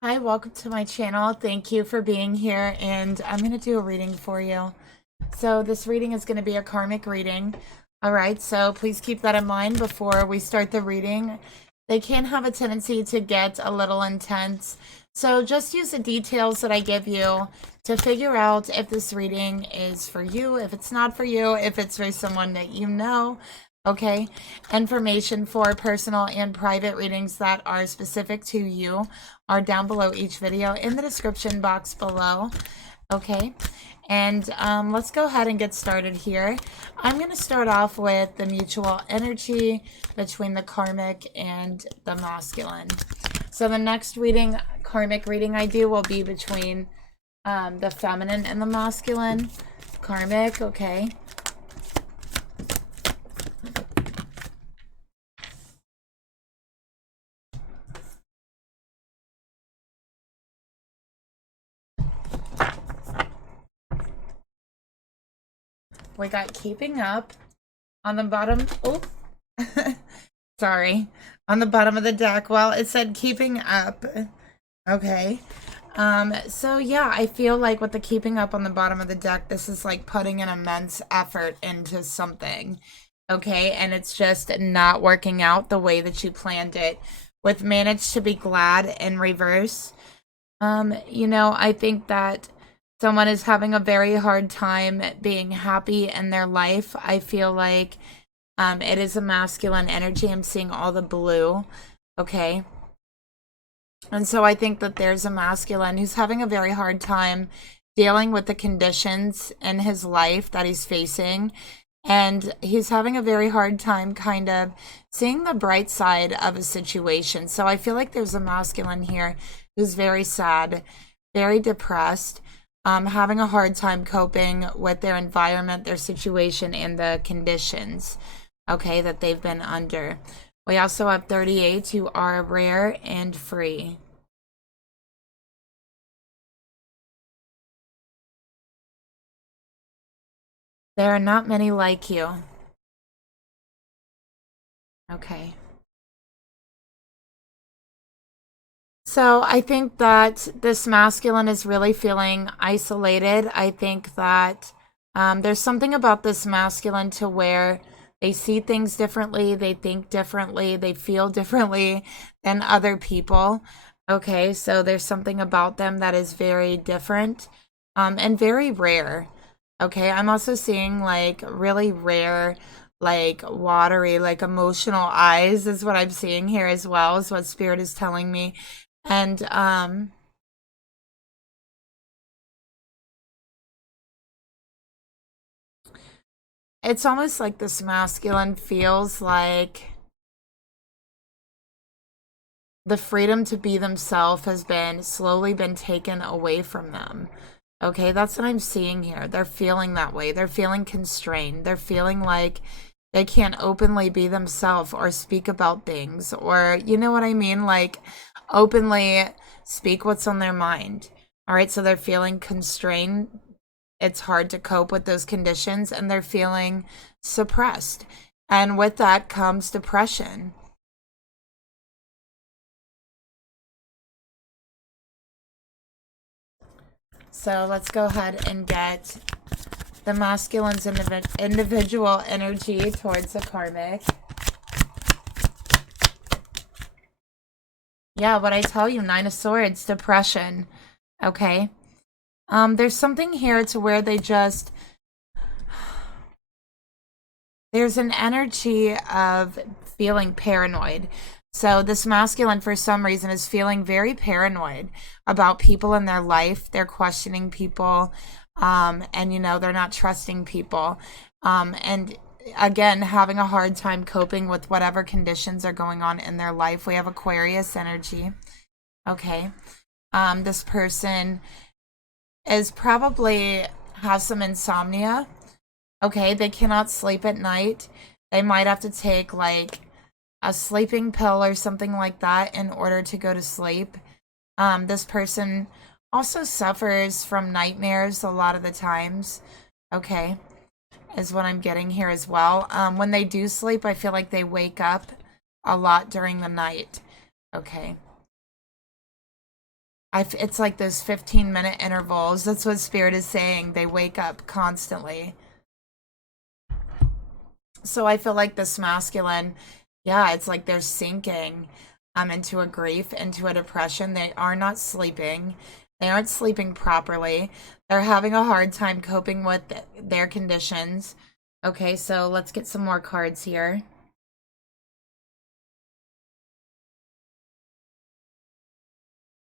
Hi, welcome to my channel. Thank you for being here, and I'm going to do a reading for you. So this reading is going to be a karmic reading. All right, so please keep that in mind before we start the reading. They can have a tendency to get a little intense, so just use the details that I give you to figure out if this reading is for you, if it's not for you, if it's for someone that you know. Okay, information for personal and private readings that are specific to you are down below each video in the description box below. Okay, and let's go ahead and get started here. I'm going to start off with the mutual energy between the karmic and the masculine. So the next reading, karmic reading I do will be between the feminine and the masculine. Karmic, okay. We got keeping up on the bottom. Oh, sorry. On the bottom of the deck. Well, it said keeping up. Okay. So yeah, I feel like with the keeping up on the bottom of the deck, this is like putting an immense effort into something. Okay, and it's just not working out the way that you planned it. With managed to be glad in reverse. I think that someone is having a very hard time being happy in their life. I feel like it is a masculine energy. I'm seeing all the blue. Okay. And so I think that there's a masculine who's having a very hard time dealing with the conditions in his life that he's facing. And he's having a very hard time kind of seeing the bright side of a situation. So I feel like there's a masculine here who's very sad, very depressed, having a hard time coping with their environment, their situation, and the conditions, okay, that they've been under. We also have 38 who are rare and free. There are not many like you. Okay. So I think that this masculine is really feeling isolated. I think that there's something about this masculine to where they see things differently, they think differently, they feel differently than other people. Okay, so there's something about them that is very different and very rare. Okay, I'm also seeing like really rare, like watery, like emotional eyes is what I'm seeing here as well, is what Spirit is telling me. And it's almost like this masculine feels like the freedom to be themselves has been slowly been taken away from them. Okay, that's what I'm seeing here. They're feeling that way. They're feeling constrained. They're feeling like they can't openly be themselves or speak about things, or you know what I mean? Like openly speak what's on their mind. All right, so they're feeling constrained. It's hard to cope with those conditions and they're feeling suppressed. And with that comes depression. So let's go ahead and get the masculine's individual energy towards the karmic. Yeah, what I tell you, Nine of Swords, depression. Okay. There's something here to where they just, there's an energy of feeling paranoid. So this masculine, for some reason, is feeling very paranoid about people in their life. They're questioning people, and they're not trusting people, and again, having a hard time coping with whatever conditions are going on in their life. We have Aquarius energy. Okay, this person is probably has some insomnia. Okay, they cannot sleep at night. They might have to take like a sleeping pill or something like that in order to go to sleep. This person also suffers from nightmares a lot of the times. Okay, is what I'm getting here as well. When they do sleep, I feel like they wake up a lot during the night. Okay. It's like those 15-minute intervals. That's what Spirit is saying. They wake up constantly. So I feel like this masculine, yeah, it's like they're sinking into a grief, into a depression. They are not sleeping. They aren't sleeping properly. They're having a hard time coping with their conditions. Okay, so let's get some more cards here.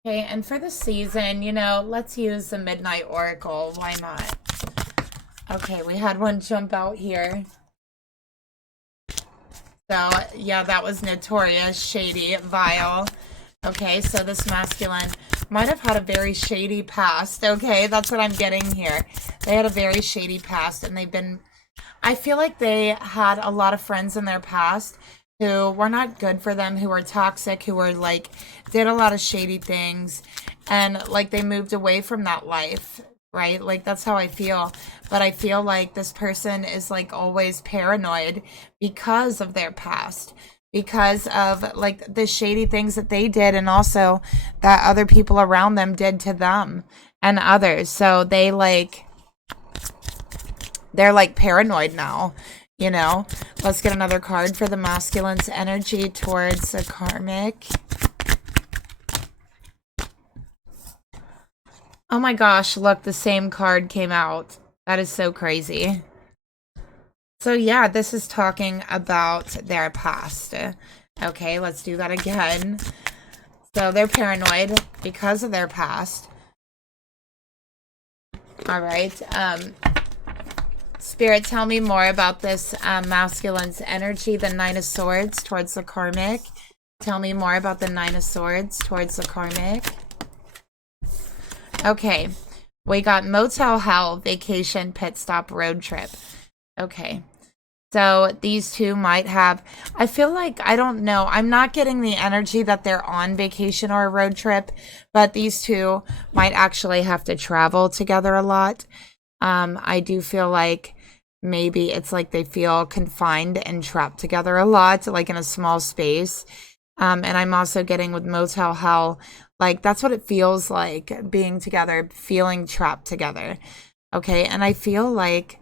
Okay, and for the season, you know, let's use the Midnight Oracle. Why not? Okay, we had one jump out here. So, yeah, that was notorious, shady, vile. Okay, so this masculine might have had a very shady past. Okay, that's what I'm getting here. They had a very shady past, and they've been... I feel like they had a lot of friends in their past who were not good for them, who were toxic, who were like, did a lot of shady things, and like they moved away from that life, right? Like that's how I feel. But I feel like this person is like always paranoid because of their past, because of like the shady things that they did, and also that other people around them did to them and others. So they're like paranoid now. You know, let's get another card for the masculine's energy towards the karmic. Oh my gosh, look, the same card came out. That is so crazy. So yeah, this is talking about their past. Okay, let's do that again. So they're paranoid because of their past. All right. Spirit, tell me more about this masculine's energy, the Nine of Swords towards the karmic. Tell me more about the Nine of Swords towards the karmic. Okay, we got motel hell, vacation, pit stop, road trip. Okay, so these two might have, I feel like, I don't know, I'm not getting the energy that they're on vacation or a road trip, but these two might actually have to travel together a lot. I do feel like maybe it's like they feel confined and trapped together a lot, like in a small space. And I'm also getting with motel hell, like that's what it feels like being together, feeling trapped together. Okay, and I feel like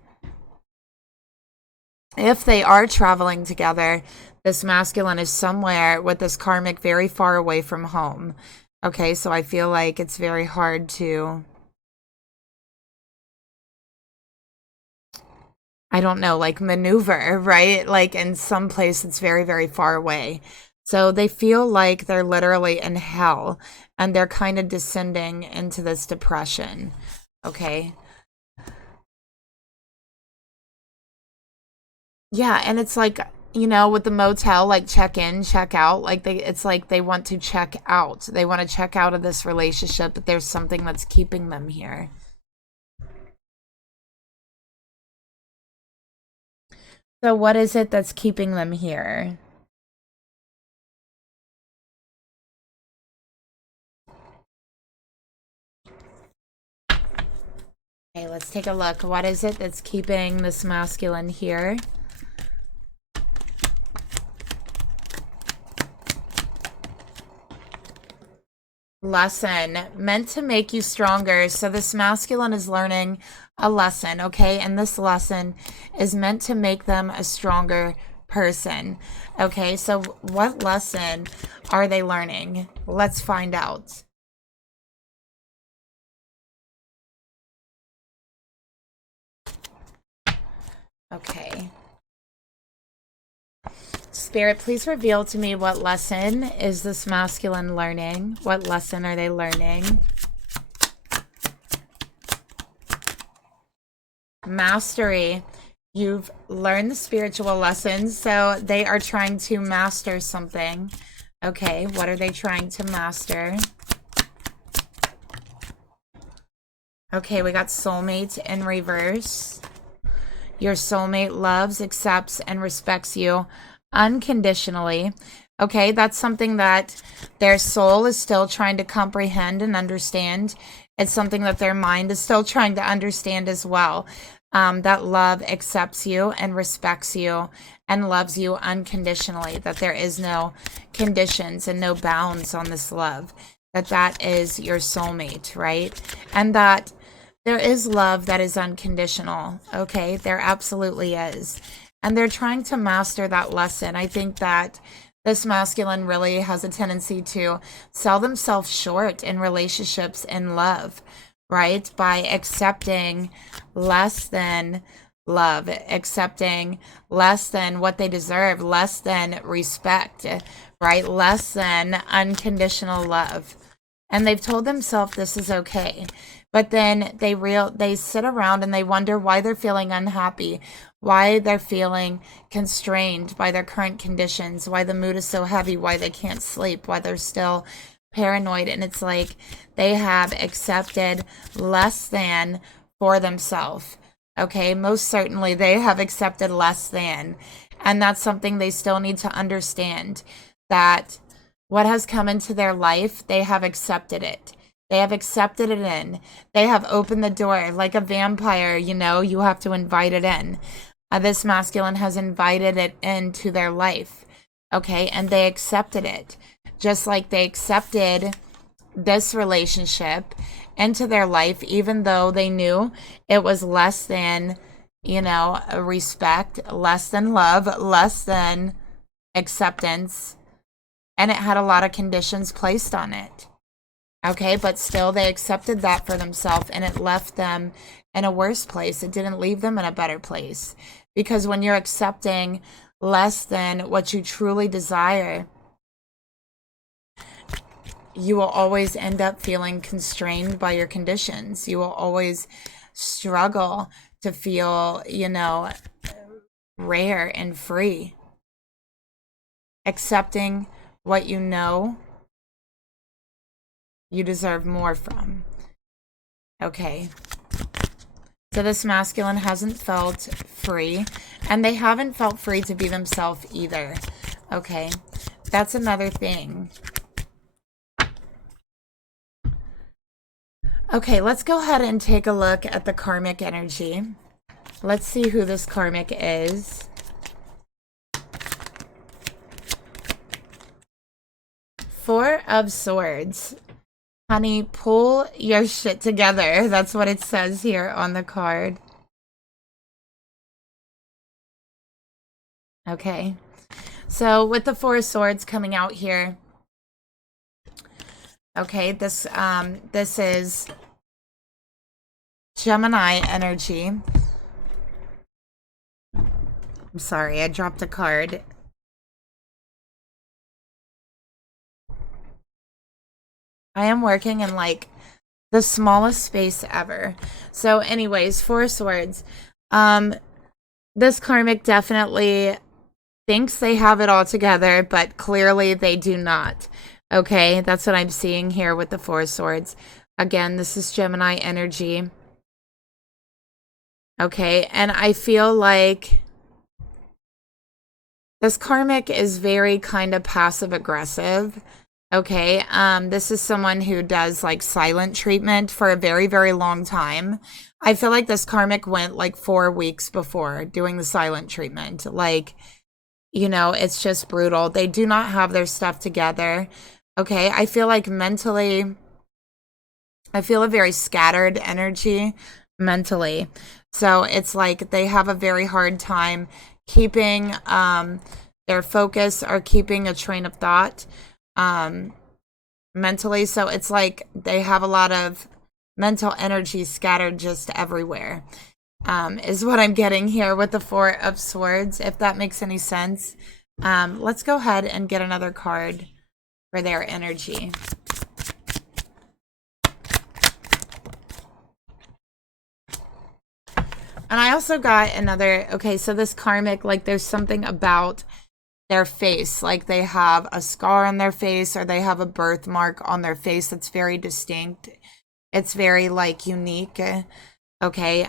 if they are traveling together, this masculine is somewhere with this karmic very far away from home. Okay, so I feel like it's very hard to, I don't know, like maneuver, right? Like in some place that's very, very far away. So they feel like they're literally in hell and they're kind of descending into this depression. Okay. Yeah, and it's like, you know, with the motel, like check in, check out, like it's like they want to check out. They want to check out of this relationship, but there's something that's keeping them here. So what is it that's keeping them here? Okay, let's take a look. What is it that's keeping this masculine here? Lesson meant to make you stronger. So this masculine is learning a lesson, okay? And this lesson is meant to make them a stronger person. Okay, so what lesson are they learning? Let's find out. Okay. Spirit, please reveal to me what lesson is this masculine learning? What lesson are they learning? Mastery. You've learned the spiritual lessons, so they are trying to master something. Okay, what are they trying to master? Okay, we got soulmate in reverse. Your soulmate loves, accepts, and respects you unconditionally. Okay, that's something that their soul is still trying to comprehend and understand. It's something that their mind is still trying to understand as well. That love accepts you and respects you and loves you unconditionally, that there is no conditions and no bounds on this love. that that is your soulmate, right? And that there is love that is unconditional, okay? There absolutely is. And they're trying to master that lesson. I think that this masculine really has a tendency to sell themselves short in relationships and love, right? By accepting less than love, accepting less than what they deserve, less than respect, right? Less than unconditional love. And they've told themselves this is okay. But then they sit around and they wonder why they're feeling unhappy, why they're feeling constrained by their current conditions, why the mood is so heavy, why they can't sleep, why they're still paranoid. And it's like they have accepted less than for themselves. Okay, most certainly they have accepted less than. And that's something they still need to understand, that what has come into their life, they have accepted it. They have accepted it in. They have opened the door like a vampire, you know, you have to invite it in. This masculine has invited it into their life, okay? And they accepted it. Just like they accepted this relationship into their life, even though they knew it was less than, you know, respect, less than love, less than acceptance, and it had a lot of conditions placed on it. Okay, but still they accepted that for themselves, and it left them in a worse place. It didn't leave them in a better place. Because when you're accepting less than what you truly desire, you will always end up feeling constrained by your conditions. You will always struggle to feel, you know, rare and free. Accepting what you know you deserve more from. Okay. So this masculine hasn't felt free, and they haven't felt free to be themselves either. Okay. That's another thing. Okay, let's go ahead and take a look at the karmic energy. Let's see who this karmic is. Four of Swords. Honey, pull your shit together. That's what it says here on the card. Okay. So with the Four of Swords coming out here, okay, this is Gemini energy. I'm sorry, I dropped a card. I am working in like the smallest space ever. So anyways, Four of Swords. This karmic definitely thinks they have it all together, but clearly they do not. Okay, that's what I'm seeing here with the Four of Swords. Again, this is Gemini energy. Okay, and I feel like this karmic is very kind of passive aggressive. Okay, this is someone who does like silent treatment for a very, very long time. I feel like this karmic went like 4 weeks before doing the silent treatment. Like, you know, it's just brutal. They do not have their stuff together. Okay, I feel like mentally, I feel a very scattered energy mentally. So it's like they have a very hard time keeping their focus or keeping a train of thought mentally. So it's like they have a lot of mental energy scattered just everywhere, is what I'm getting here with the Four of Swords, if that makes any sense. Let's go ahead and get another card for their energy. And I also got another, okay, so this karmic, like there's something about their face, like they have a scar on their face or they have a birthmark on their face that's very distinct. It's very like unique. Okay,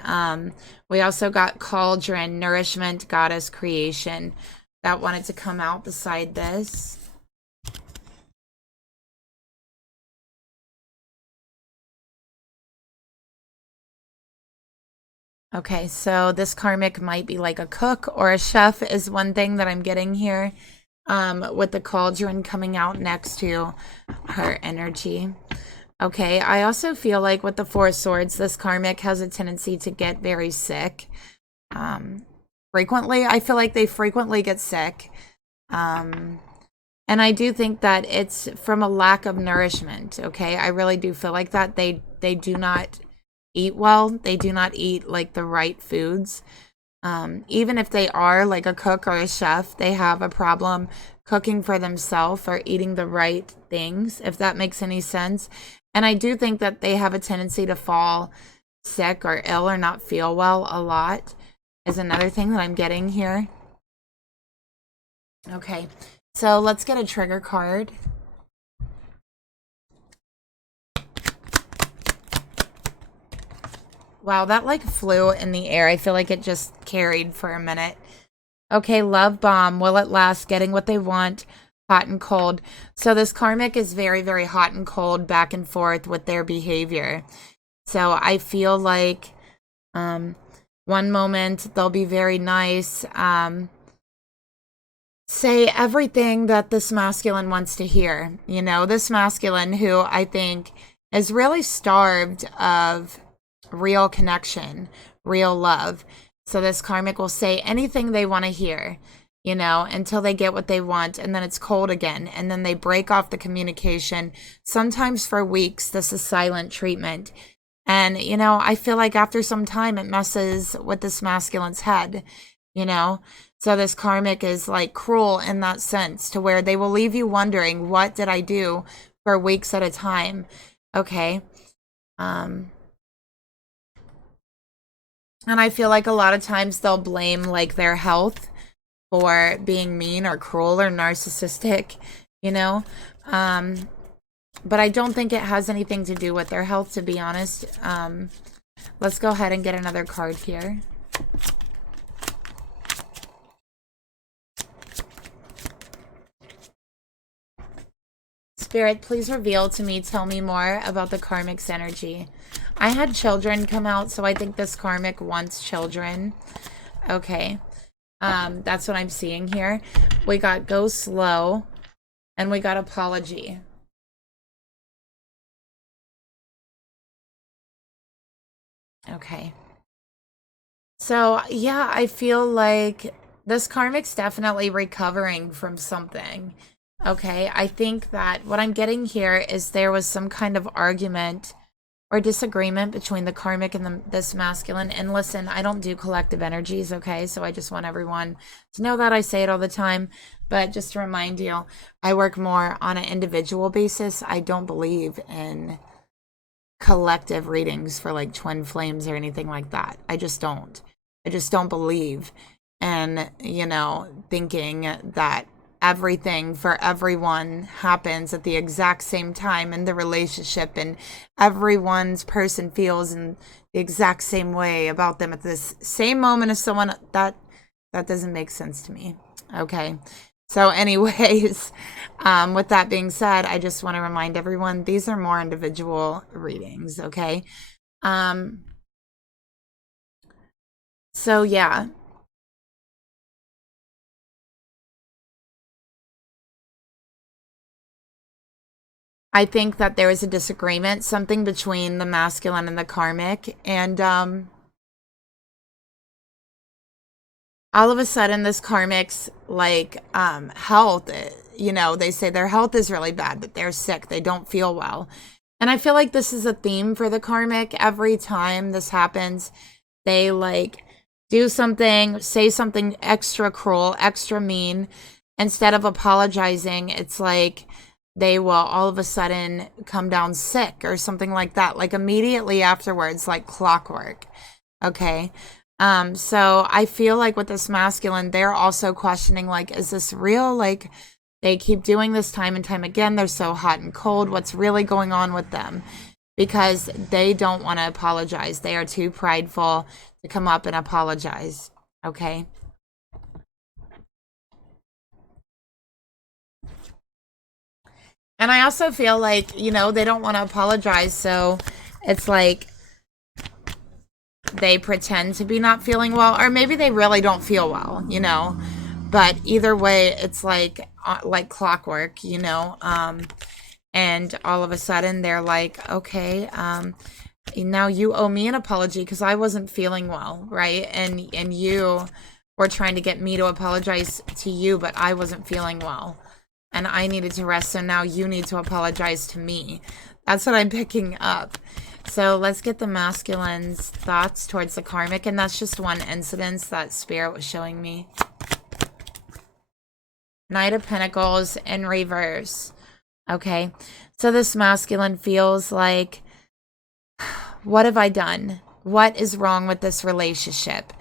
we also got Cauldron, Nourishment, Goddess, Creation. That wanted to come out beside this. Okay, so this karmic might be like a cook or a chef is one thing that I'm getting here. with the cauldron coming out next to her energy. Okay, I also feel like with the Four of Swords, this karmic has a tendency to get very sick. Frequently, I feel like they frequently get sick. And I do think that it's from a lack of nourishment, okay? I really do feel like that. They do not eat well. They do not eat, like, the right foods. Even if they are, like, a cook or a chef, they have a problem cooking for themselves or eating the right things, if that makes any sense. And I do think that they have a tendency to fall sick or ill or not feel well a lot, is another thing that I'm getting here. Okay, so let's get a trigger card. Wow, that like flew in the air. I feel like it just carried for a minute. Okay, love bomb. Will it last? Getting what they want. Hot and cold. So this karmic is very, very hot and cold, back and forth with their behavior. So I feel like one moment they'll be very nice, say everything that this masculine wants to hear. You know, this masculine who I think is really starved of real connection, real love. So this karmic will say anything they want to hear, you know, until they get what they want, and then it's cold again, and then they break off the communication. Sometimes for weeks, this is silent treatment. And, you know, I feel like after some time, it messes with this masculine's head, you know? So this karmic is like cruel in that sense, to where they will leave you wondering, what did I do, for weeks at a time? Okay. And I feel like a lot of times they'll blame like their health for being mean or cruel or narcissistic, you know? But I don't think it has anything to do with their health, to be honest. Let's go ahead and get another card here. Spirit, please reveal to me, tell me more about the karmic's energy. I had children come out, so I think this karmic wants children. Okay. That's what I'm seeing here. We got go slow, and we got apology. Okay. So, yeah, I feel like this karmic's definitely recovering from something. Okay, I think that what I'm getting here is there was some kind of argument or disagreement between the karmic and this masculine. And listen, I don't do collective energies, okay? So I just want everyone to know that. I say it all the time. But just to remind you, I work more on an individual basis. I don't believe in collective readings for like twin flames or anything like that. I just don't. I just don't believe in, you know, thinking that everything for everyone happens at the exact same time in the relationship, and everyone's person feels in the exact same way about them at this same moment as someone. That doesn't make sense to me. Okay. So anyways, with that being said, I just want to remind everyone, these are more individual readings, okay? So yeah. I think that there is a disagreement, something between the masculine and the karmic, and all of a sudden this karmic's like health, you know, they say their health is really bad, that they're sick, they don't feel well. And I feel like this is a theme for the karmic. Every time this happens, they like do something, say something extra cruel, extra mean. Instead of apologizing, it's like they will all of a sudden come down sick or something like that, like immediately afterwards, like clockwork. Okay. So I feel like with this masculine, they're also questioning, like, is this real? Like, they keep doing this time and time again. They're so hot and cold. What's really going on with them? Because they don't want to apologize. They are too prideful to come up and apologize. Okay. And I also feel like, you know, they don't want to apologize. So it's like they pretend to be not feeling well, or maybe they really don't feel well, you know. But either way, it's like clockwork, you know. And all of a sudden they're like, okay, now you owe me an apology because I wasn't feeling well, right? And you were trying to get me to apologize to you, but I wasn't feeling well and I needed to rest, so now you need to apologize to me. That's what I'm picking up. So let's get the masculine's thoughts towards the karmic, and that's just one incident that spirit was showing me. Knight of Pentacles in reverse. Okay, so this masculine feels like, what have I done? What is wrong with this relationship?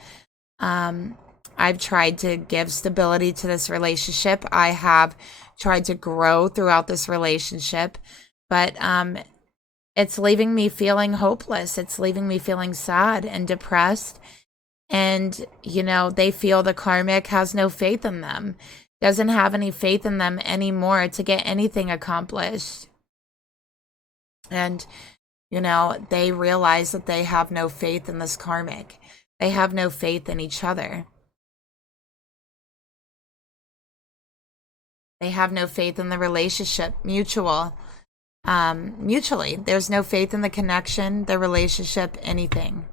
I've tried to give stability to this relationship. I have tried to grow throughout this relationship, but it's leaving me feeling hopeless. It's leaving me feeling sad and depressed. And, you know, they feel the karmic has no faith in them, doesn't have any faith in them anymore to get anything accomplished. And, you know, they realize that they have no faith in this karmic. They have no faith in each other. They have no faith in the relationship, mutually. There's no faith in the connection, the relationship, anything.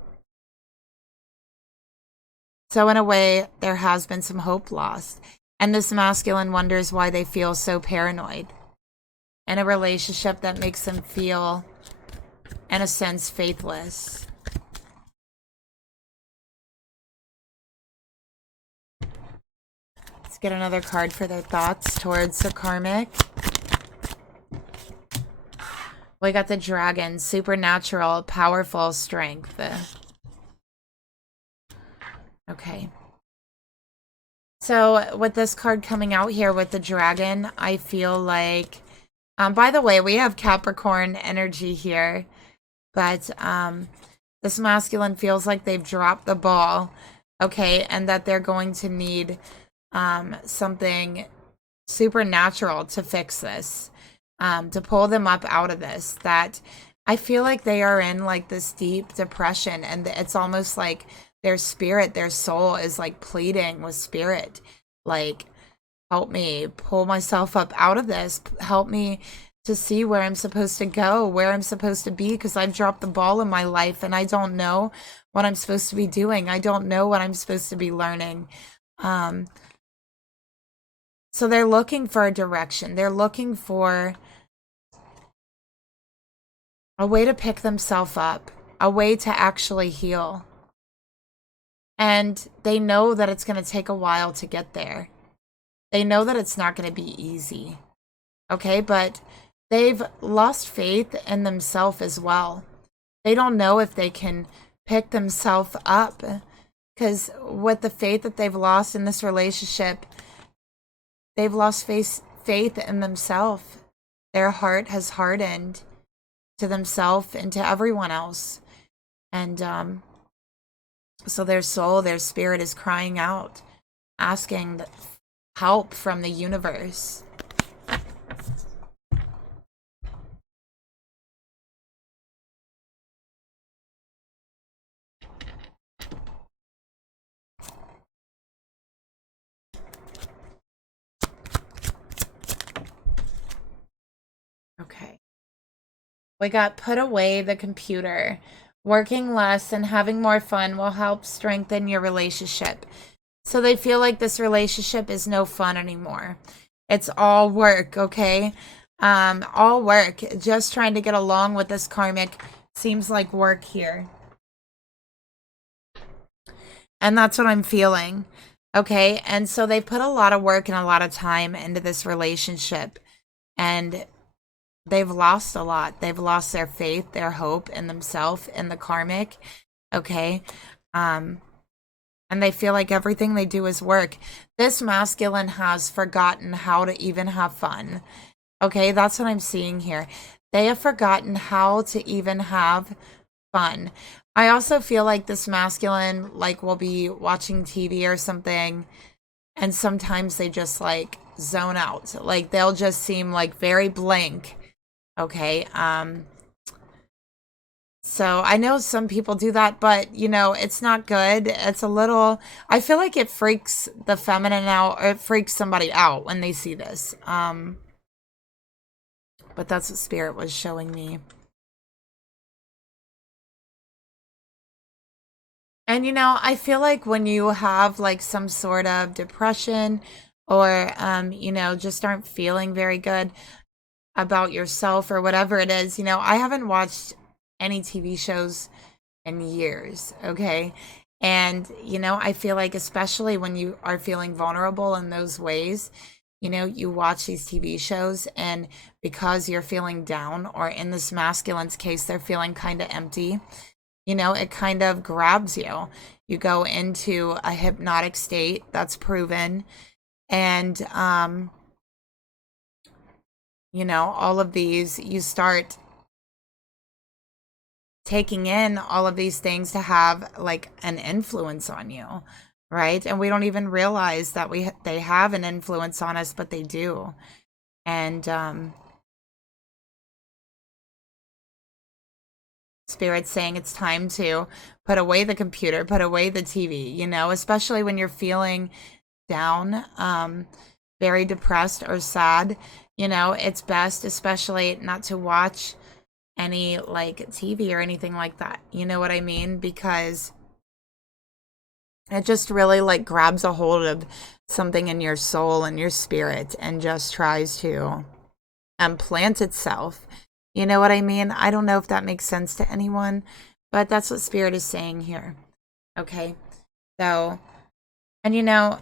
So in a way, there has been some hope lost. And this masculine wonders why they feel so paranoid in a relationship that makes them feel, in a sense, faithless. Let's get another card for their thoughts towards the karmic. We got the dragon, supernatural, powerful strength. Okay. So with this card coming out here with the dragon, I feel like, by the way, we have Capricorn energy here, but this masculine feels like they've dropped the ball, okay, and that they're going to need something supernatural to fix this, to pull them up out of this. That I feel like they are in like this deep depression, and it's almost like their spirit, their soul is like pleading with spirit, like, help me pull myself up out of this, help me to see where I'm supposed to go, where I'm supposed to be, because I've dropped the ball in my life and I don't know what I'm supposed to be doing. I don't know what I'm supposed to be learning. So they're looking for a direction. They're looking for a way to pick themselves up, a way to actually heal. And they know that it's going to take a while to get there. They know that it's not going to be easy. Okay, but they've lost faith in themselves as well. They don't know if they can pick themselves up, because with the faith that they've lost in this relationship, they've lost faith in themselves. Their heart has hardened to themselves and to everyone else. And so their soul, their spirit is crying out, asking help from the universe. Okay. We got put away the computer. Working less and having more fun will help strengthen your relationship. So they feel like this relationship is no fun anymore. It's all work, okay? All work. Just trying to get along with this karmic seems like work here. And that's what I'm feeling, okay? And so they put a lot of work and a lot of time into this relationship. And they've lost a lot. They've lost their faith, their hope in themselves, in the karmic, okay? And they feel like everything they do is work. This masculine has forgotten how to even have fun, okay? That's what I'm seeing here. They have forgotten how to even have fun. I also feel like this masculine, like, will be watching TV or something, and sometimes they just, like, zone out. Like, they'll just seem, like, very blank. Okay, so So I know some people do that, but you know, it's not good. It's a little, I feel like it freaks the feminine out, or it freaks somebody out when they see this. But that's what Spirit was showing me. And you know, I feel like when you have like some sort of depression or you know, just aren't feeling very good about yourself or whatever it is, you know, I haven't watched any TV shows in years, okay? And you know, I feel like especially when you are feeling vulnerable in those ways, you know, you watch these TV shows and because you're feeling down, or in this masculine's case, they're feeling kind of empty, you know, it kind of grabs you. You go into a hypnotic state that's proven. And, you know, all of these, you start taking in all of these things to have like an influence on you, right? And we don't even realize that they have an influence on us, but they do. And, Spirit's saying it's time to put away the computer, put away the TV, you know, especially when you're feeling down, very depressed or sad, you know, it's best, especially not to watch any like TV or anything like that. You know what I mean? Because it just really like grabs a hold of something in your soul and your spirit and just tries to plant itself. You know what I mean? I don't know if that makes sense to anyone, but that's what Spirit is saying here. Okay. So, and you know,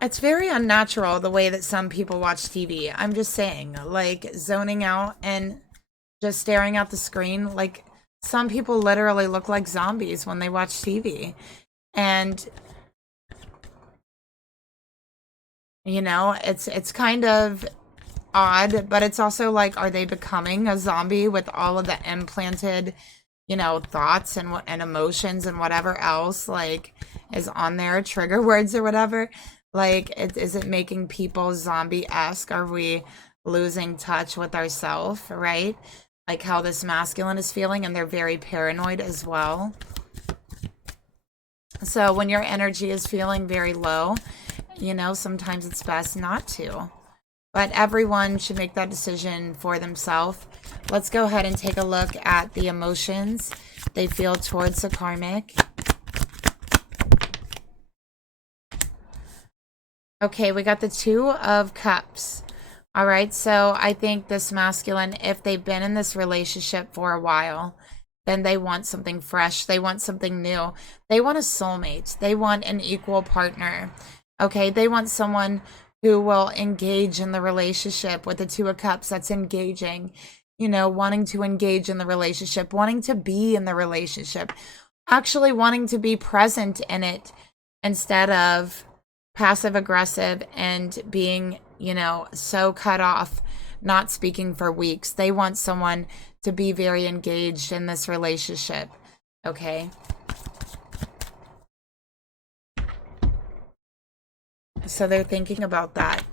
it's very unnatural the way that some people watch TV. I'm just saying, like zoning out and just staring at the screen. Like some people literally look like zombies when they watch TV. And you know, it's kind of odd, but it's also like, are they becoming a zombie with all of the implanted, you know, thoughts and emotions and whatever else like is on there, trigger words or whatever? Like, is it making people zombie-esque? Are we losing touch with ourselves, right? Like how this masculine is feeling, and they're very paranoid as well. So when your energy is feeling very low, you know, sometimes it's best not to. But everyone should make that decision for themselves. Let's go ahead and take a look at the emotions they feel towards the karmic. Okay, we got the Two of Cups. All right, so I think this masculine, if they've been in this relationship for a while, then they want something fresh. They want something new. They want a soulmate. They want an equal partner. Okay, they want someone who will engage in the relationship with the Two of Cups. That's engaging, you know, wanting to engage in the relationship, wanting to be in the relationship, actually wanting to be present in it instead of passive aggressive and being, you know, so cut off, not speaking for weeks. They want someone to be very engaged in this relationship. Okay. So they're thinking about that.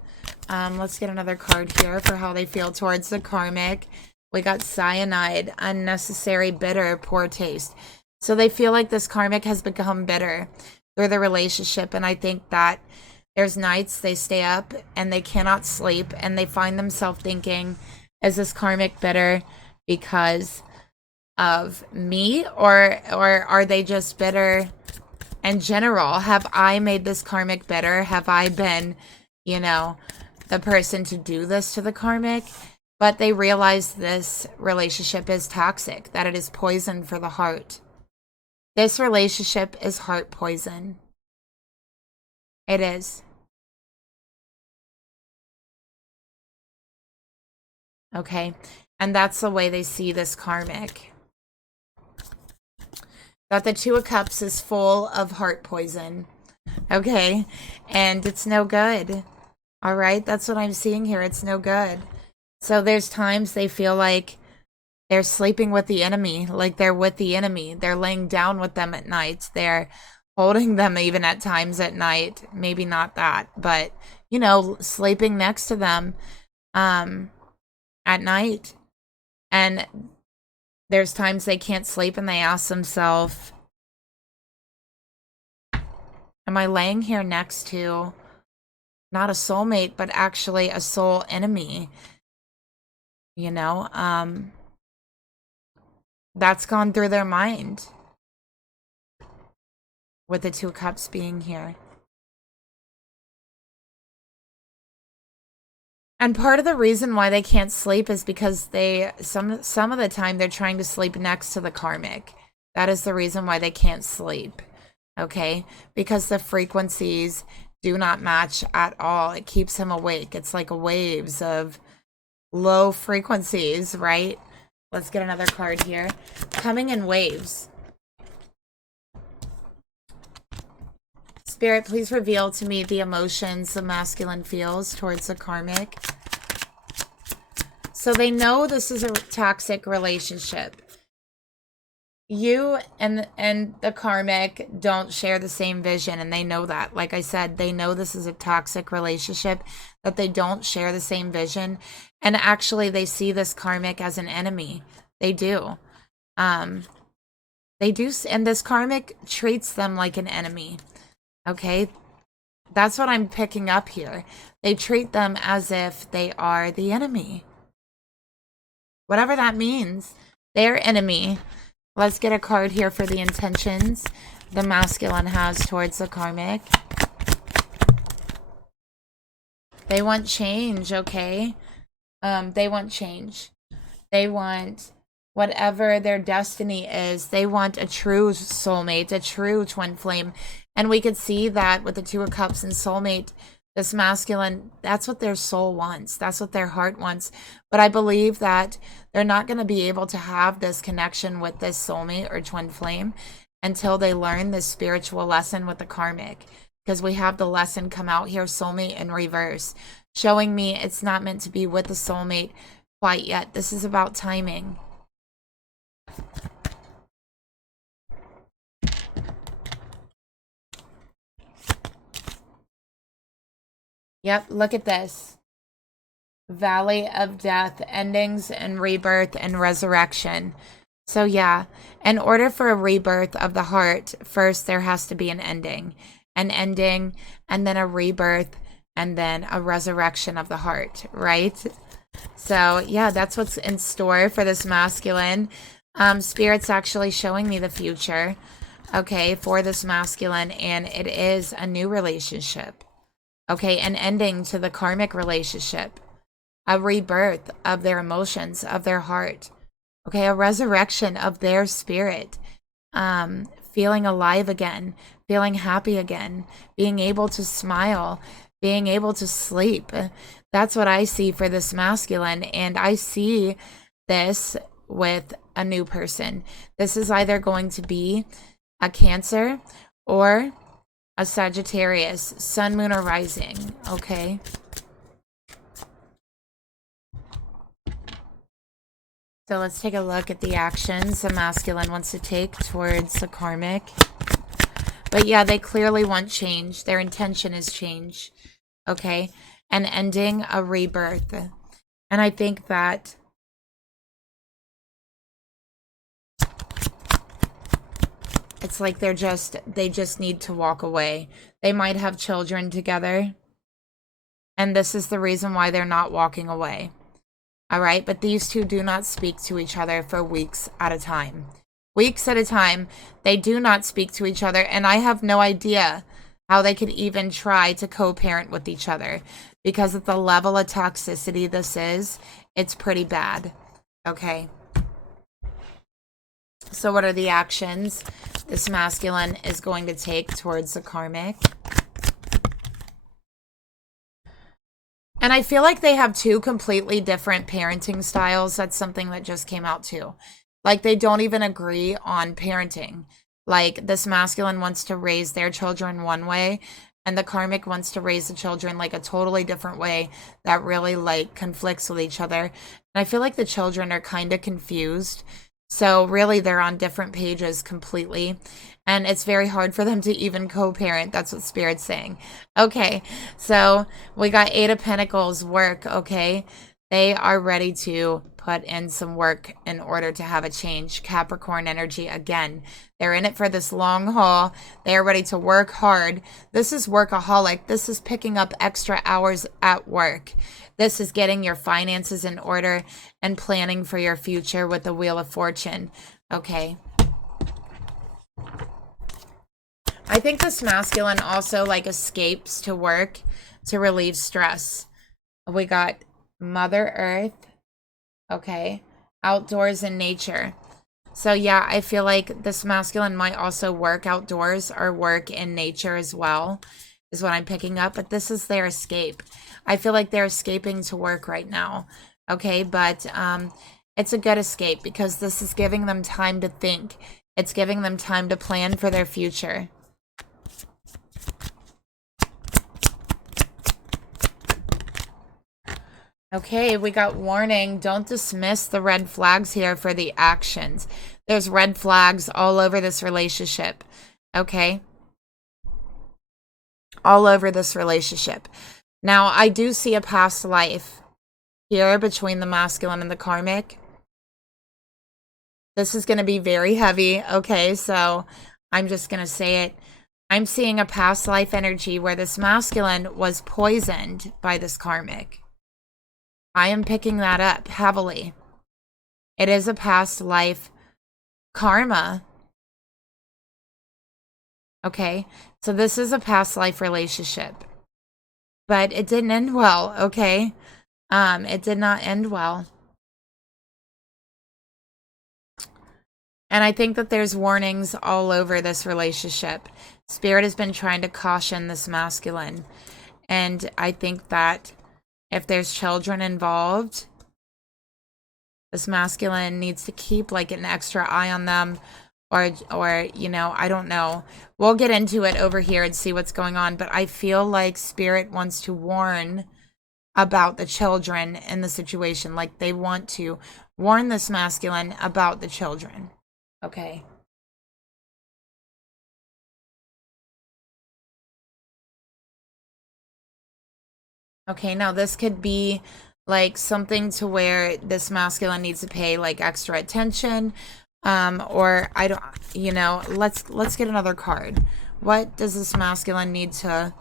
Let's get another card here for how they feel towards the karmic. We got cyanide, unnecessary, bitter, poor taste. So they feel like this karmic has become bitter through the relationship. And I think that there's nights they stay up and they cannot sleep and they find themselves thinking, is this karmic bitter because of me, or are they just bitter in general? Have I made this karmic bitter? Have I been, you know, the person to do this to the karmic? But they realize this relationship is toxic, that it is poison for the heart. This relationship is heart poison. It is. Okay. And that's the way they see this karmic. That the Two of Cups is full of heart poison. Okay. And it's no good. All right. That's what I'm seeing here. It's no good. So there's times they feel like they're sleeping with the enemy, like they're with the enemy. They're laying down with them at night. They're holding them even at times at night. Maybe not that, but, you know, sleeping next to them at night. And there's times they can't sleep and they ask themselves, am I laying here next to not a soulmate, but actually a soul enemy? You know, that's gone through their mind with the 2 cups being here. And part of the reason why they can't sleep is because some of the time they're trying to sleep next to the karmic. That is the reason why they can't sleep. Okay? Because the frequencies do not match at all. It keeps him awake. It's like waves of low frequencies, right? Let's get another card here. Coming in waves. Spirit, please reveal to me the emotions the masculine feels towards the karmic. So they know this is a toxic relationship. You and the karmic don't share the same vision, and they know that. Like I said, they know this is a toxic relationship, that they don't share the same vision. And actually, they see this karmic as an enemy. They do. They do, and this karmic treats them like an enemy. Okay, that's what I'm picking up here. They treat them as if they are the enemy. Whatever that means, their enemy. Let's get a card here for the intentions the masculine has towards the karmic. They want change, okay? They want change. They want whatever their destiny is. They want a true soulmate, a true twin flame. And we could see that with the 2 of Cups and soulmate, this masculine, that's what their soul wants. That's what their heart wants. But I believe that they're not going to be able to have this connection with this soulmate or twin flame until they learn this spiritual lesson with the karmic. Because we have the lesson come out here, soulmate in reverse, showing me it's not meant to be with the soulmate quite yet. This is about timing. Yep, look at this. Valley of death, endings and rebirth and resurrection. So yeah, in order for a rebirth of the heart, first there has to be an ending, and then a rebirth, and then a resurrection of the heart, right? So yeah, that's what's in store for this masculine. Spirit's actually showing me the future, okay, for this masculine, and it is a new relationship. Okay, an ending to the karmic relationship, a rebirth of their emotions, of their heart. Okay, a resurrection of their spirit, feeling alive again, feeling happy again, being able to smile, being able to sleep. That's what I see for this masculine, and I see this with a new person. This is either going to be a Cancer or a Sagittarius, sun, moon, or rising, okay? So let's take a look at the actions the masculine wants to take towards the karmic. But yeah, they clearly want change. Their intention is change, okay? And ending, a rebirth. And I think that it's like they just need to walk away. They might have children together, and this is the reason why they're not walking away. All right, but these two do not speak to each other for weeks at a time. Weeks at a time, they do not speak to each other, and I have no idea how they could even try to co-parent with each other, because at the level of toxicity this is, it's pretty bad, okay? So what are the actions this masculine is going to take towards the karmic? And I feel like they have 2 completely different parenting styles. That's something that just came out too. Like they don't even agree on parenting. Like this masculine wants to raise their children one way, and the karmic wants to raise the children like a totally different way that really like conflicts with each other. And I feel like the children are kind of confused. So really they're on different pages completely. And it's very hard for them to even co-parent. That's what Spirit's saying. Okay, so we got 8 of Pentacles, work, okay? They are ready to put in some work in order to have a change. Capricorn energy, again, they're in it for this long haul. They are ready to work hard. This is workaholic. This is picking up extra hours at work. This is getting your finances in order and planning for your future with the Wheel of Fortune. Okay. I think this masculine also like escapes to work to relieve stress. We got Mother Earth, okay, outdoors and nature. So yeah, I feel like this masculine might also work outdoors or work in nature as well, is what I'm picking up. But this is their escape. I feel like they're escaping to work right now, okay? But it's a good escape because this is giving them time to think. It's giving them time to plan for their future. Okay, we got warning. Don't dismiss the red flags here for the actions. There's red flags all over this relationship. Okay? All over this relationship. Now, I do see a past life here between the masculine and the karmic. This is going to be very heavy. Okay, so I'm just going to say it. I'm seeing a past life energy where this masculine was poisoned by this karmic. I am picking that up heavily. It is a past life karma. Okay, so this is a past life relationship. But it didn't end well, okay? It did not end well. And I think that there's warnings all over this relationship. Spirit has been trying to caution this masculine. And I think that if there's children involved, this masculine needs to keep like an extra eye on them, or you know, I don't know. We'll get into it over here and see what's going on, but I feel like Spirit wants to warn about the children in the situation. Like they want to warn this masculine about the children. Okay. Okay, now this could be like something to where this masculine needs to pay like extra attention, or I don't, you know, let's get another card. What does this masculine need to,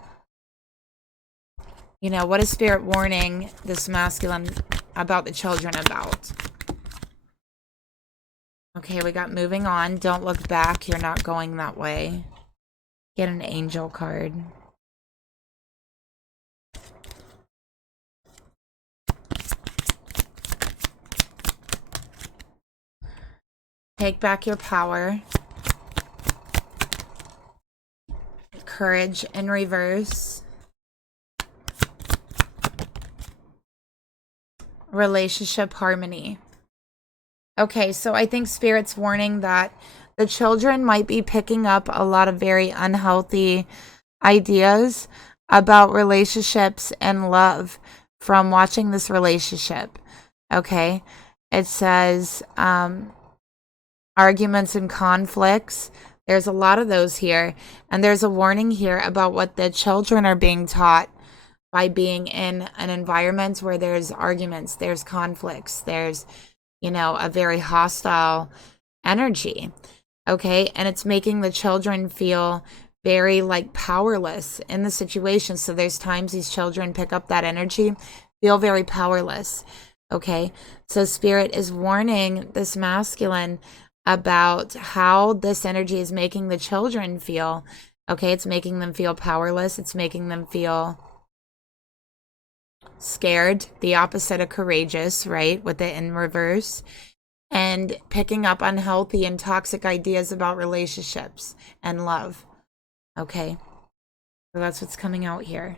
you know, what is Spirit warning this masculine about the children about? Okay, we got moving on. Don't look back. You're not going that way. Get an angel card. Take back your power. Courage in reverse. Relationship harmony. Okay, so I think Spirit's warning that the children might be picking up a lot of very unhealthy ideas about relationships and love from watching this relationship. Okay, it says arguments and conflicts. There's a lot of those here. And there's a warning here about what the children are being taught by being in an environment where there's arguments, there's conflicts, there's, you know, a very hostile energy. Okay. And it's making the children feel very like powerless in the situation. So there's times these children pick up that energy, feel very powerless. Okay. So Spirit is warning this masculine about how this energy is making the children feel. Okay, it's making them feel powerless. It's making them feel scared, the opposite of courageous, right? With it in reverse. And picking up unhealthy and toxic ideas about relationships and love. Okay, so that's what's coming out here.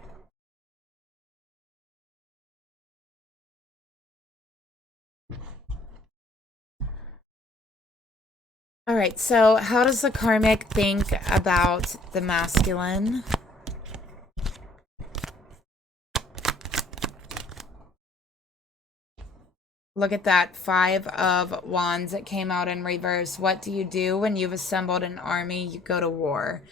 All right, so how does the karmic think about the masculine? Look at that 5 of Wands that came out in reverse. What do you do when you've assembled an army? You go to war.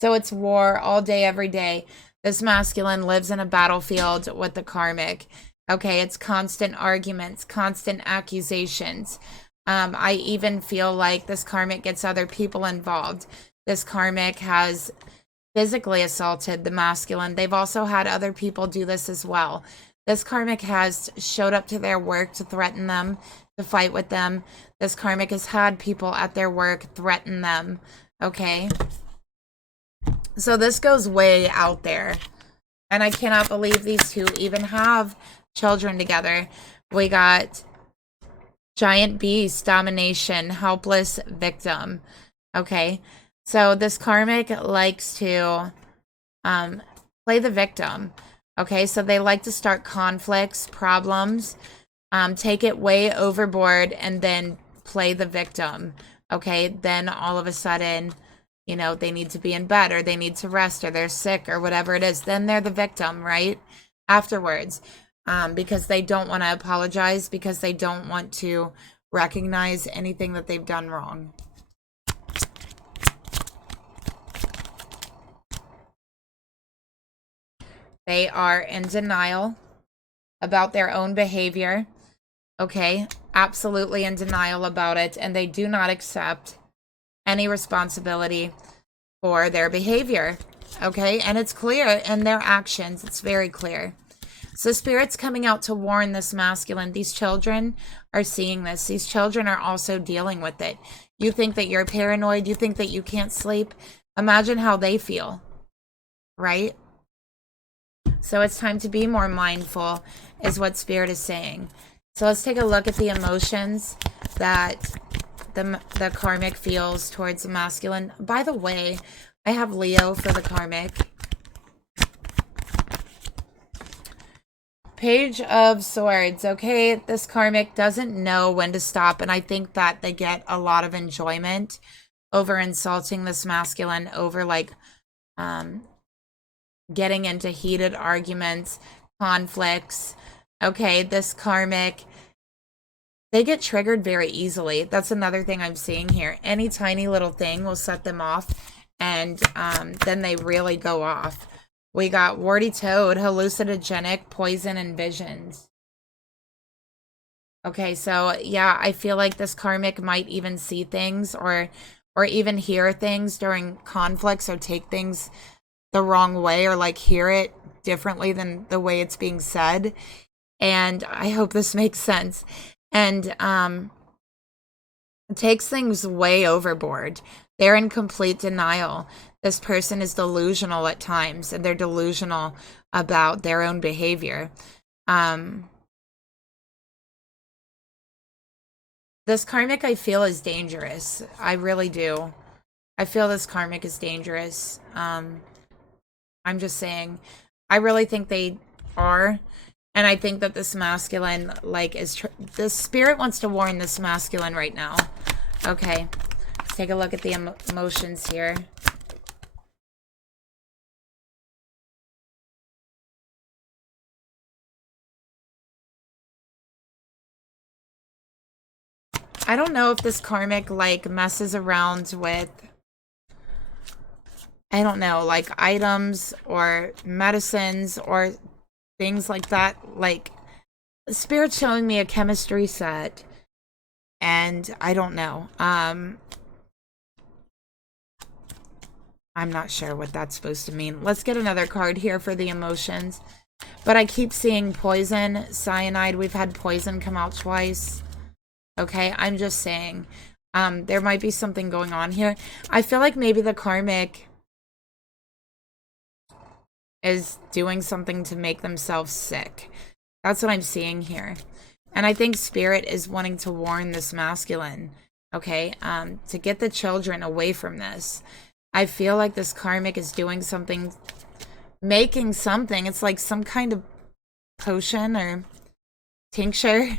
So it's war all day, every day. This masculine lives in a battlefield with the karmic. Okay, it's constant arguments, constant accusations. I even feel like this karmic gets other people involved. This karmic has physically assaulted the masculine. They've also had other people do this as well. This karmic has showed up to their work to threaten them, to fight with them. This karmic has had people at their work threaten them. Okay? So this goes way out there. And I cannot believe these two even have children together. We got giant beast, domination, helpless victim. Okay? So this karmic likes to play the victim. Okay, so they like to start conflicts, problems, take it way overboard, and then play the victim. Okay, then all of a sudden, you know, they need to be in bed, or they need to rest, or they're sick, or whatever it is. Then they're the victim, right? Afterwards, because they don't want to apologize, because they don't want to recognize anything that they've done wrong. They are in denial about their own behavior. Okay, absolutely in denial about it, and they do not accept any responsibility for their behavior. Okay, and it's clear in their actions. It's very clear. So Spirit's coming out to warn this masculine. These children are seeing this. These children are also dealing with it. You think that you're paranoid. You think that you can't sleep. Imagine how they feel, right? So it's time to be more mindful, is what Spirit is saying. So let's take a look at the emotions that the karmic feels towards the masculine. By the way, I have Leo for the karmic. Page of Swords. Okay, this karmic doesn't know when to stop, and I think that they get a lot of enjoyment over insulting this masculine, over like getting into heated arguments, conflicts. Okay, this karmic, they get triggered very easily. That's another thing I'm seeing here. Any tiny little thing will set them off, and then they really go off. We got warty toad, hallucinogenic, poison, and visions. Okay, so yeah, I feel like this karmic might even see things or even hear things during conflicts, or take things the wrong way, or like hear it differently than the way it's being said. And I hope this makes sense. And takes things way overboard. They're in complete denial. This person is delusional at times, and they're delusional about their own behavior. This karmic, I feel, is dangerous. I really do. I feel this karmic is dangerous. I'm just saying, I really think they are. And I think that this masculine, like, the Spirit wants to warn this masculine right now. Okay, let's take a look at the emotions here. I don't know if this karmic, like, messes around with, I don't know, like, items or medicines or things like that. Like, Spirit's showing me a chemistry set, and I don't know. I'm not sure what that's supposed to mean. Let's get another card here for the emotions. But I keep seeing poison, cyanide. We've had poison come out twice. Okay, I'm just saying. There might be something going on here. I feel like maybe the karmic is doing something to make themselves sick. That's what I'm seeing here. And I think Spirit is wanting to warn this masculine, okay, to get the children away from this. I feel like this karmic is doing something, making something. It's like some kind of potion or tincture,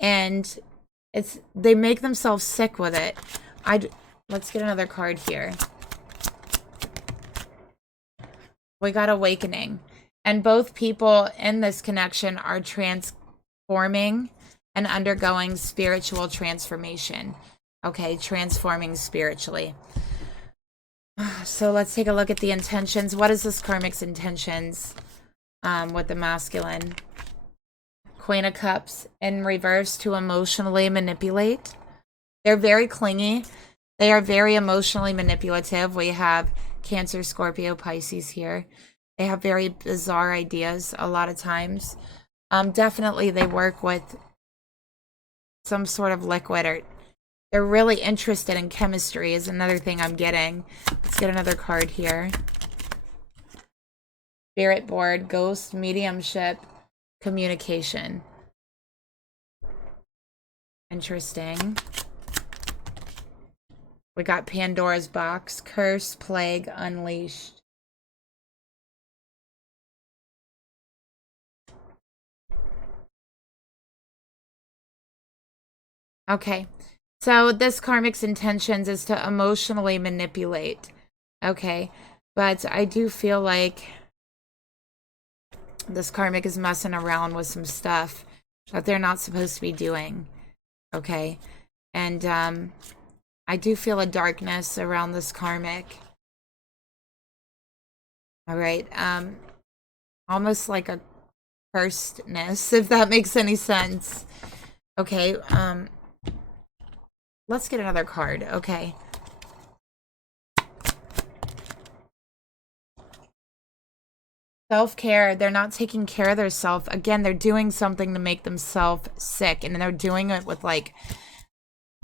and they make themselves sick with it. Let's get another card here. We got awakening. And both people in this connection are transforming and undergoing spiritual transformation. Okay, transforming spiritually. So let's take a look at the intentions. What is this karmic's intentions with the masculine? Queen of Cups in reverse to emotionally manipulate. They're very clingy. They are very emotionally manipulative. We have Cancer, Scorpio, Pisces here. They have very bizarre ideas a lot of times. Definitely they work with some sort of liquid, or they're really interested in chemistry is another thing I'm getting. Let's get another card here. Spirit board, ghost, mediumship, communication. Interesting. We got Pandora's box, curse, plague, unleashed. Okay, so this karmic's intentions is to emotionally manipulate. Okay, but I do feel like this karmic is messing around with some stuff that they're not supposed to be doing. Okay, and I do feel a darkness around this karmic. All right, almost like a cursedness, if that makes any sense. Okay, let's get another card. Okay. Self-care. They're not taking care of themselves. Again, they're doing something to make themselves sick, and they're doing it with like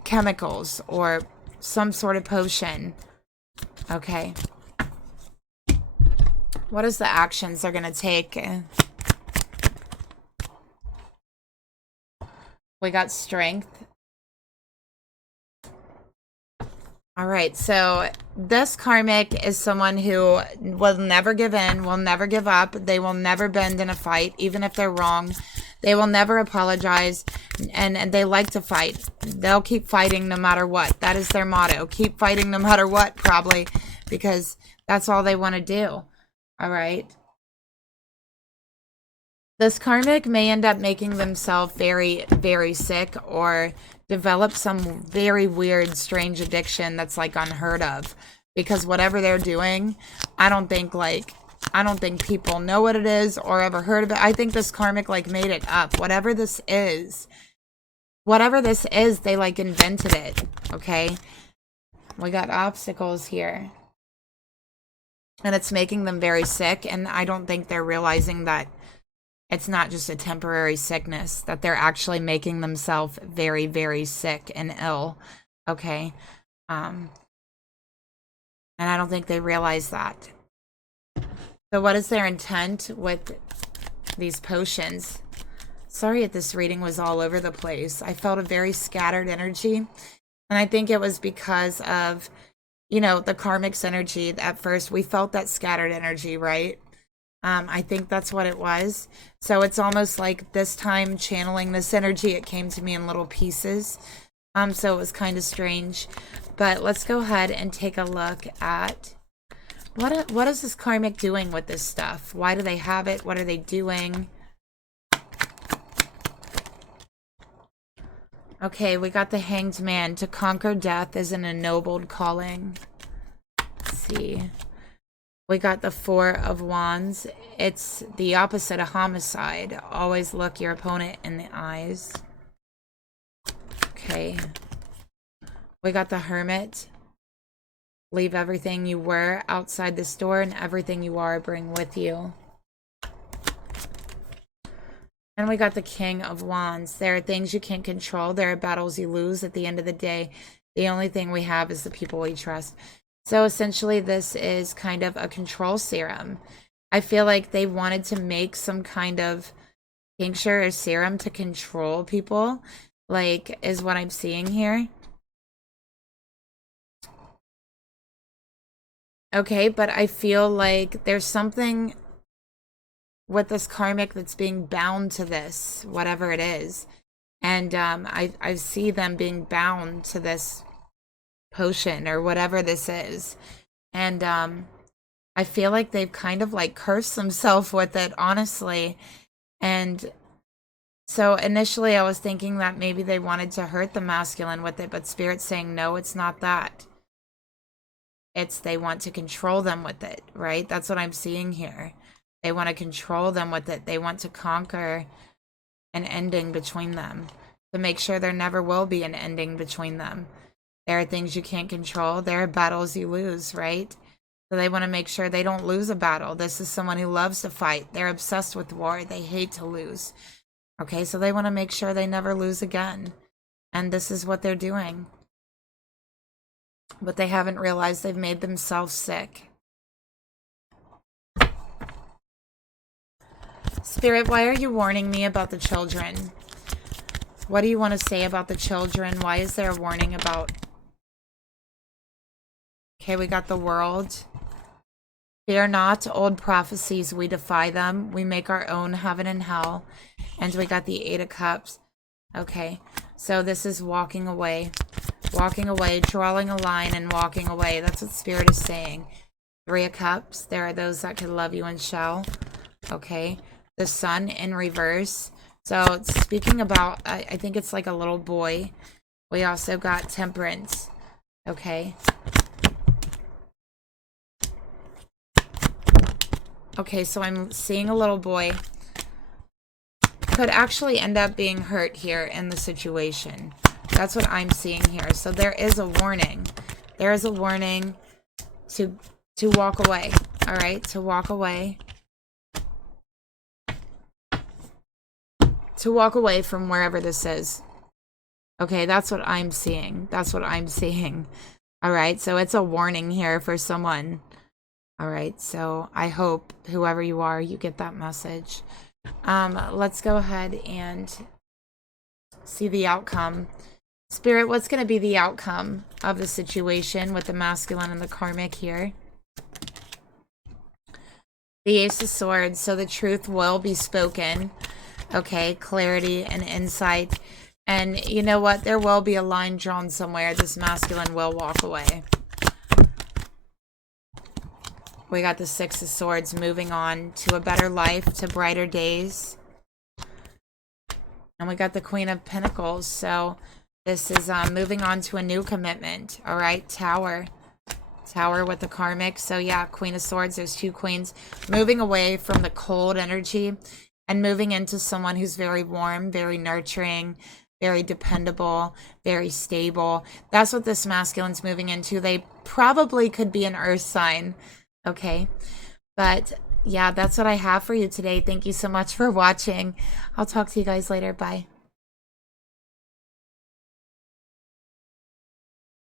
chemicals or some sort of potion. Okay. What is the actions they're gonna take? We got strength. All right, so this karmic is someone who will never give in, will never give up. They will never bend in a fight, even if they're wrong. They will never apologize, and they like to fight. They'll keep fighting no matter what. That is their motto. Keep fighting no matter what, probably, because that's all they want to do. All right. This karmic may end up making themselves very, very sick or develop some very weird, strange addiction that's like unheard of. Because whatever they're doing, I don't think people know what it is or ever heard of it. I think this karmic like made it up. Whatever this is, they like invented it. Okay? We got obstacles here. And it's making them very sick, and I don't think they're realizing that it's not just a temporary sickness, that they're actually making themselves very, very sick and ill. Okay? And I don't think they realize that. So what is their intent with these potions? Sorry if this reading was all over the place. I felt a very scattered energy. And I think it was because of, you know, the karmic's energy. At first, we felt that scattered energy, right? I think that's what it was. So it's almost like this time channeling this energy, it came to me in little pieces. So it was kind of strange. But let's go ahead and take a look at what is this karmic doing with this stuff? Why do they have it? What are they doing? Okay, we got the Hanged Man. To conquer death is an ennobled calling. Let's see. We got the Four of Wands. It's the opposite of homicide. Always look your opponent in the eyes. Okay. We got the Hermit. Leave everything you were outside this door, and everything you are bring with you. And we got the King of Wands. There are things you can't control. There are battles you lose. At the end of the day, the only thing we have is the people we trust. So essentially, this is kind of a control serum. I feel like they wanted to make some kind of tincture or serum to control people, like, is what I'm seeing here. Okay, but I feel like there's something with this karmic that's being bound to this, whatever it is. And I see them being bound to this potion or whatever this is. And I feel like they've kind of like cursed themselves with it, honestly. And so initially I was thinking that maybe they wanted to hurt the masculine with it, but Spirit's saying, no, it's not that. It's they want to control them with it, right? That's what I'm seeing here. They want to control them with it. They want to conquer an ending between them, to make sure there never will be an ending between them. There are things you can't control. There are battles you lose, right? So they want to make sure they don't lose a battle. This is someone who loves to fight. They're obsessed with war. They hate to lose. Okay, so they want to make sure they never lose again. And this is what they're doing. But they haven't realized they've made themselves sick. Spirit, why are you warning me about the children? What do you want to say about the children? Why is there a warning about... Okay, we got the World. Fear not, old prophecies, we defy them. We make our own heaven and hell. And we got the Eight of Cups. Okay, so this is walking away. Walking away, drawing a line and walking away. That's what Spirit is saying. Three of Cups. There are those that can love you and shall. Okay, the Sun in reverse. So speaking about, I think it's like a little boy. We also got Temperance. Okay. Okay, so I'm seeing a little boy. Could actually end up being hurt here in the situation. That's what I'm seeing here. So there is a warning. There is a warning to walk away. All right, to walk away. To walk away from wherever this is. Okay, that's what I'm seeing. That's what I'm seeing. All right, so it's a warning here for someone. All right, so I hope whoever you are, you get that message. Let's go ahead and see the outcome. Spirit, what's going to be the outcome of the situation with the masculine and the karmic here? The Ace of Swords, so the truth will be spoken. Okay, clarity and insight. And you know what? There will be a line drawn somewhere. This masculine will walk away. We got the Six of Swords, moving on to a better life, to brighter days. And we got the Queen of Pinnacles. So this is moving on to a new commitment. All right, Tower. Tower with the karmic. So yeah, Queen of Swords, there's two queens. Moving away from the cold energy and moving into someone who's very warm, very nurturing, very dependable, very stable. That's what this masculine's moving into. They probably could be an earth sign. Okay, but yeah, that's what I have for you today. Thank you so much for watching. I'll talk to you guys later. Bye.